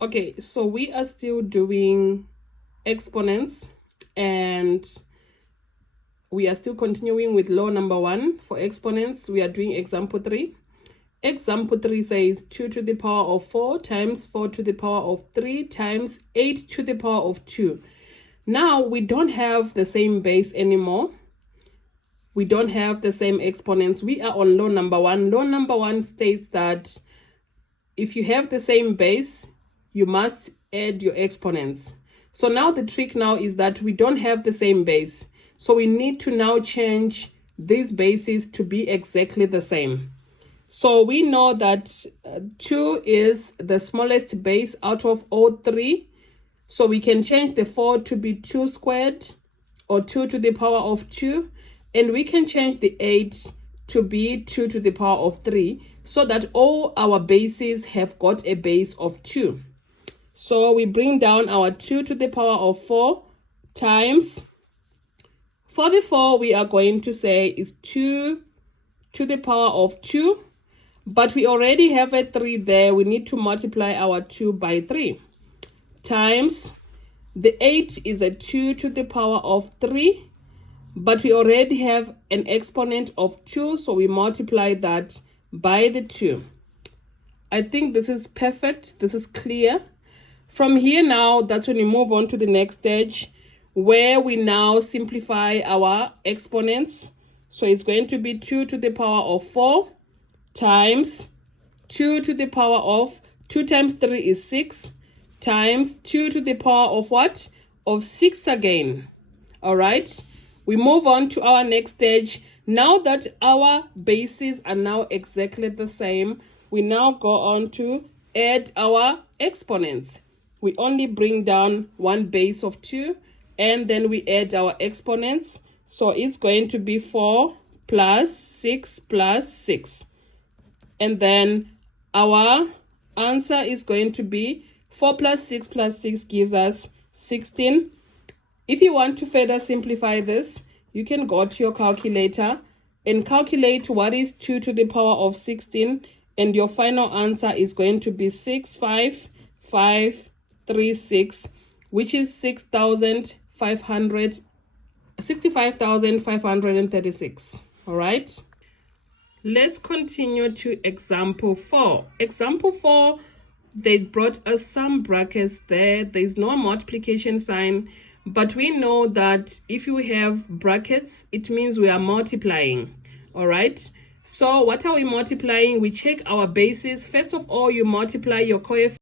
Okay, so we are still doing exponents, and we are still continuing with law number 1 for exponents. We are doing example 3. Example 3 says 2 to the power of 4 times 4 to the power of 3 times 8 to the power of 2. Now we don't have the same base anymore. We don't have the same exponents. We are on law number 1. Law number 1 states that if you have the same base, you must add your exponents. So now the trick now is that we don't have the same base. So we need to now change these bases to be exactly the same. So we know that 2 is the smallest base out of all 3. So we can change the 4 to be 2 squared or 2 to the power of 2. And we can change the 8 to be 2 to the power of 3, so that all our bases have got a base of 2. So we bring down our 2 to the power of 4 times, for the 4 we are going to say is 2 to the power of 2, but we already have a 3 there. We need to multiply our 2 by 3 times, the 8 is a 2 to the power of 3, but we already have an exponent of 2, so we multiply that by the 2. I think this is perfect. This is clear. From here now, that's when we move on to the next stage, where we now simplify our exponents. So it's going to be 2 to the power of 4 times 2 to the power of 2 times 3 is 6 times 2 to the power of what? Of 6 again. All right. We move on to our next stage. Now that our bases are now exactly the same, we now go on to add our exponents. We only bring down one base of 2, and then we add our exponents. So it's going to be 4 plus 6 plus 6. And then our answer is going to be 4 plus 6 plus 6 gives us 16. If you want to further simplify this, you can go to your calculator and calculate what is 2 to the power of 16, and your final answer is going to be 65536, which is 65,536. All right. Let's continue to example 4. Example 4, they brought us some brackets there. There's no multiplication sign. But we know that if you have brackets, it means we are multiplying. All right. So what are we multiplying? We check our bases. First of all, you multiply your coefficients.